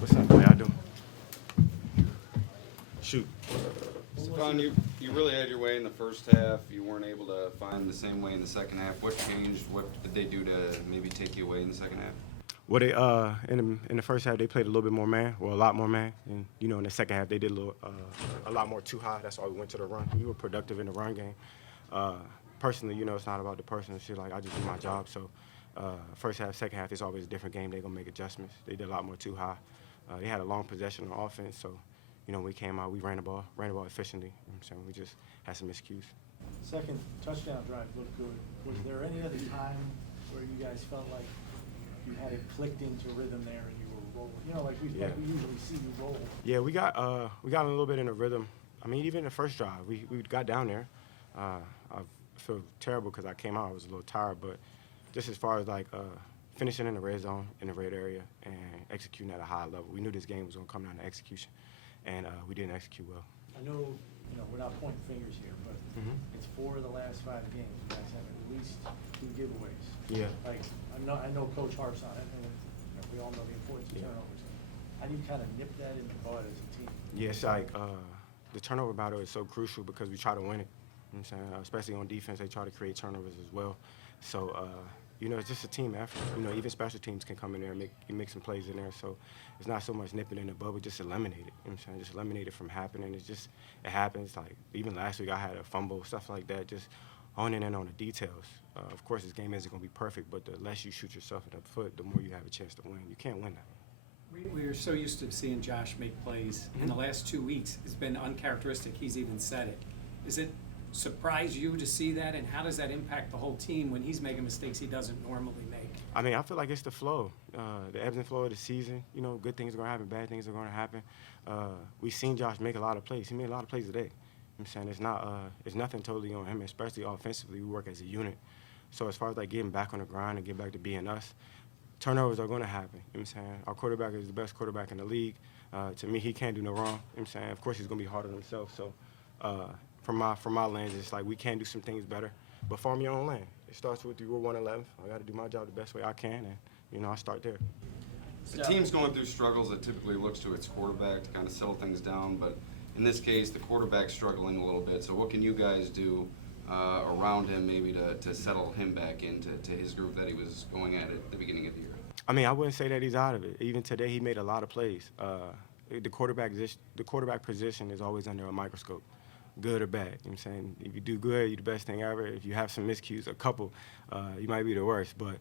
What's up? How y'all doing? Shoot. Stefon, you really had your way in the first half. You weren't able to find the same way in the second half. What changed? What did they do to maybe take you away in the second half? Well, they in the first half they played a little bit more man, or a lot more man, and in the second half they did a lot more too high. That's why we went to the run. We were productive in the run game. Personally, it's not about the personal shit. Like I just do my job. So first half, second half, it's always a different game. They're gonna make adjustments. They did a lot more too high. They had a long possession on offense, so we came out, we ran the ball efficiently. You know what I'm saying? We just had some miscues. Second touchdown drive looked good. Was there any other time where you guys felt like you had it clicked into rhythm there and you were rolling? Like we usually see you roll. Yeah, we got a little bit in a rhythm. I mean, even the first drive, we got down there. I feel terrible because I came out, I was a little tired, but just as far as finishing in the red zone, in the red area, and executing at a high level, we knew this game was going to come down to execution, and we didn't execute well. I know, we're not pointing fingers here, but it's 4 of the last 5 games. You guys have at least 2 giveaways. Yeah. I know Coach harps on it, and we all know the importance of turnovers. How do you kind of nip that in the bud as a team? Yeah, it's the turnover battle is so crucial because we try to win it. You know what I'm saying? Especially on defense, they try to create turnovers as well. So, it's just a team effort. Even special teams can come in there and make some plays in there. So it's not so much nipping in the bud, but just eliminate it. You know what I'm saying? Just eliminate it from happening. It happens. Like even last week, I had a fumble, stuff like that. Just honing in on the details. Of course, this game isn't going to be perfect, but the less you shoot yourself in the foot, the more you have a chance to win. You can't win that. We are so used to seeing Josh make plays. In the last 2 weeks, it's been uncharacteristic. He's even said it. Does it surprise you to see that, and how does that impact the whole team when he's making mistakes he doesn't normally make? I mean, I feel like it's the flow, the ebbs and flow of the season. Good things are going to happen, bad things are going to happen. We've seen Josh make a lot of plays. He made a lot of plays today. I'm saying it's nothing totally on him, especially offensively. We work as a unit. So as far as getting back on the grind and getting back to being us, turnovers are going to happen. You know what I'm saying? Our quarterback is the best quarterback in the league. To me, he can't do no wrong. You know what I'm saying? Of course, he's going to be hard on himself. So from my lens, it's like we can do some things better. But farm your own land. It starts with Rule 111. I got to do my job the best way I can, and I start there. The team's going through struggles. It typically looks to its quarterback to kind of settle things down, but in this case, the quarterback's struggling a little bit. So what can you guys do around him maybe to settle him back into his group that he was going at the beginning of the year? I mean, I wouldn't say that he's out of it. Even today, he made a lot of plays. The quarterback position is always under a microscope, good or bad. You know what I'm saying? If you do good, you're the best thing ever. If you have some miscues, a couple, you might be the worst. But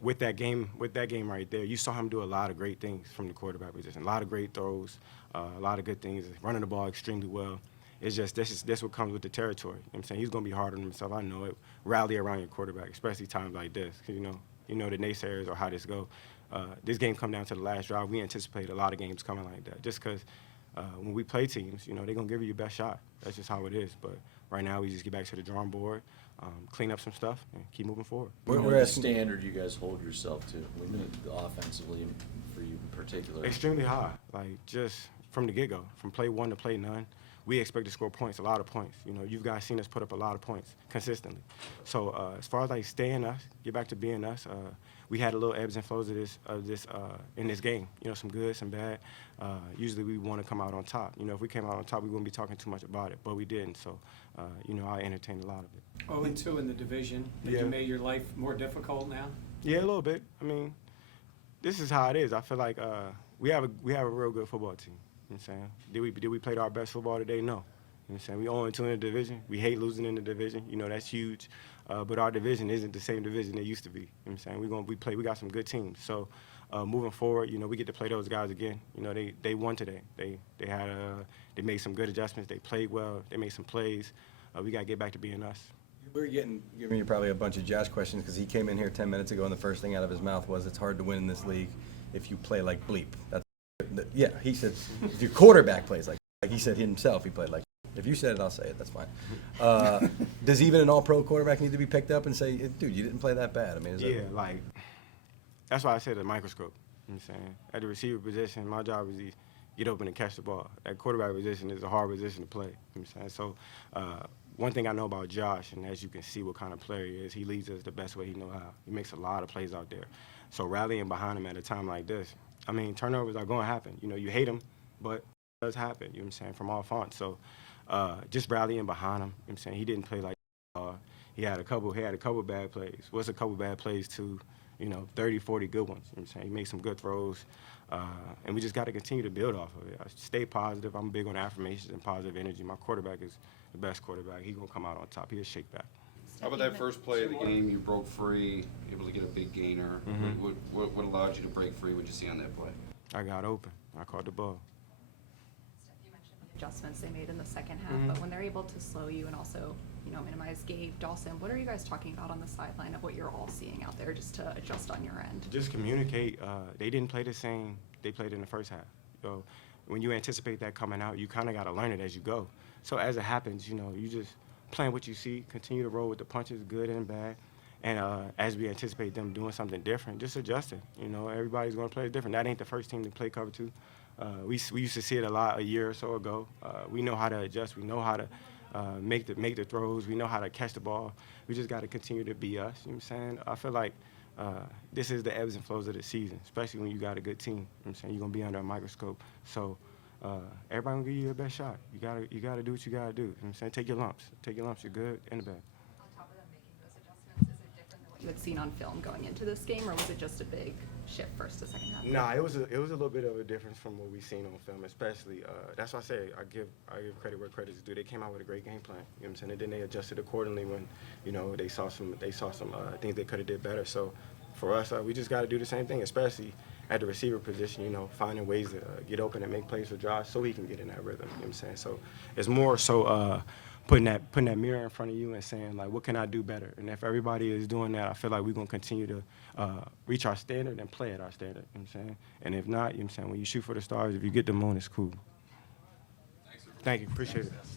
with that game right there, you saw him do a lot of great things from the quarterback position. A lot of great throws, a lot of good things, running the ball extremely well. It's just this what comes with the territory. You know what I'm saying? He's going to be hard on himself. I know it. Rally around your quarterback, especially times like this. Because, the naysayers or how this go. This game come down to the last drive. We anticipate a lot of games coming like that. Just because when we play teams, they're going to give you your best shot. That's just how it is. But right now, we just get back to the drawing board, clean up some stuff, and keep moving forward. Where at standard you guys hold yourself to, offensively for you in particular? Extremely high. Just from the get-go, from play 1 to play 9. We expect to score points, a lot of points. You guys seen us put up a lot of points consistently. So as far as staying us, get back to being us, we had a little ebbs and flows of this in this game. Some good, some bad. Usually we want to come out on top. If we came out on top, we wouldn't be talking too much about it, but we didn't. So, I entertained a lot of it. 0-2 in the division. Have you made your life more difficult now? Yeah, a little bit. I mean, this is how it is. I feel like we have a real good football team. You know what I'm saying? Did we play our best football today? No. You know what I'm saying? We 0-2 in the division. We hate losing in the division. That's huge. But our division isn't the same division it used to be. You know what I'm saying? We got some good teams. So moving forward, we get to play those guys again. They won today. They made some good adjustments. They played well. They made some plays. We got to get back to being us. We're giving you probably a bunch of Josh questions because he came in here 10 minutes ago and the first thing out of his mouth was it's hard to win in this league if you play like bleep. Yeah, he said if your quarterback plays like he said himself, he played like. If you said it, I'll say it. That's fine. Does even an all-pro quarterback need to be picked up and say, dude, you didn't play that bad? I mean, that's why I said the microscope. You know what I'm saying? At the receiver position, my job is to get open and catch the ball. That quarterback position is a hard position to play. You know what I'm saying? So one thing I know about Josh, and as you can see what kind of player he is, he leads us the best way he knows how. He makes a lot of plays out there. So rallying behind him at a time like this, I mean, turnovers are going to happen. You know, you hate them, but it does happen, you know what I'm saying, from all fronts. So just rallying behind him, you know what I'm saying, he didn't play like he had a couple bad plays. What's a couple bad plays to, you know, 30, 40 good ones, you know what I'm saying? He made some good throws, and we just got to continue to build off of it. Stay positive. I'm big on affirmations and positive energy. My quarterback is the best quarterback. He's going to come out on top. He'll shake back. How about that first play of the game? You broke free, able to get a big gainer. What allowed you to break free? What'd you see on that play? I got open. I caught the ball. Steph, you mentioned the adjustments they made in the second half, but when they're able to slow you and also, you know, minimize Gabe, Dawson, what are you guys talking about on the sideline of what you're all seeing out there just to adjust on your end? Just communicate. They didn't play the same they played in the first half. So when you anticipate that coming out, you kind of got to learn it as you go. So as it happens, you know, you just plan what you see, continue to roll with the punches, good and bad. And as we anticipate them doing something different, just adjust it. You know, everybody's going to play different. That ain't the first team to play cover two. We used to see it a lot a year or so ago. We know how to adjust. We know how to make the throws. We know how to catch the ball. We just got to continue to be us. You know what I'm saying? I feel like this is the ebbs and flows of the season, especially when you got a good team. You know what I'm saying? You're going to be under a microscope. So everybody going to give you your best shot. You gotta do what you got to do. You know what I'm saying? Take your lumps. Take your lumps. You're good and the bad. On top of them making those adjustments, is it different than what you had seen on film going into this game, or was it just a big shift first to second half? Nah, it was a little bit of a difference from what we've seen on film, especially. That's why I say I give credit where credit is due. They came out with a great game plan. You know what I'm saying? And then they adjusted accordingly when, you know, they saw some things they could have did better. So for us, we just got to do the same thing, especially at the receiver position. You know, finding ways to get open and make plays for Josh so he can get in that rhythm. You know what I'm saying? So it's more so putting that mirror in front of you and saying, like, what can I do better? And if everybody is doing that, I feel like we're going to continue to reach our standard and play at our standard, you know what I'm saying? And if not, you know what I'm saying, when you shoot for the stars, if you get the moon, it's cool. Thank you. Appreciate it.